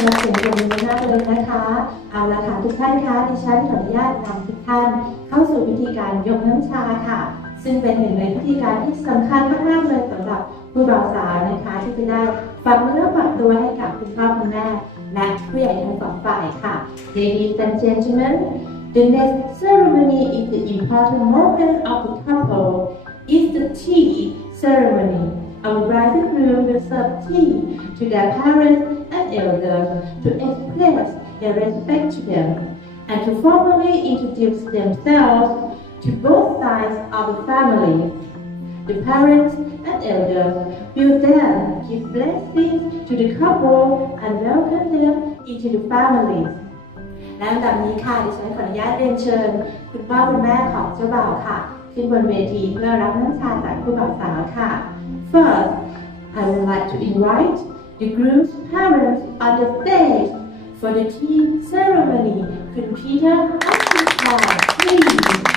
สำหรับเสียงปรบมือมากเลยนะคะเอาละค่ะทุกท่านคะดิฉันขออนุญาตนำทุกท่านเข้าสู่พิธีการยกน้ำชาค่ะซึ่งเป็นหนึ่งในพิธีการที่สำคัญมากๆเลยสำหรับผู้บ่าวสาวนะคะที่จะได้ฝากเนื้อฝากตัวให้กับคุณพ่อคุณแม่และผู้ใหญ่ทั้งสองฝ่ายค่ะ Ladies and gentlemen, the next ceremony is the important moment of the couple. It's the tea ceremony. Our bride and groom will serve tea to their parents and elders to express their respect to them and to formally introduce themselves to both sides of the family. The parents and elders will then give blessings to the couple and welcome them into the family. และลำดับนี้ค่ะดิฉันขออนุญาตเรียนเชิญคุณพ่อคุณแม่ของเจ้าบ่าวค่ะขึ้นบนเวทีเพื่อรับน้ำชาจากผู้บ่าวสาวค่ะ First, I would like to invite the groom's parents on the stage for the tea ceremony. คุณพีเตอร์และคุณแพร please.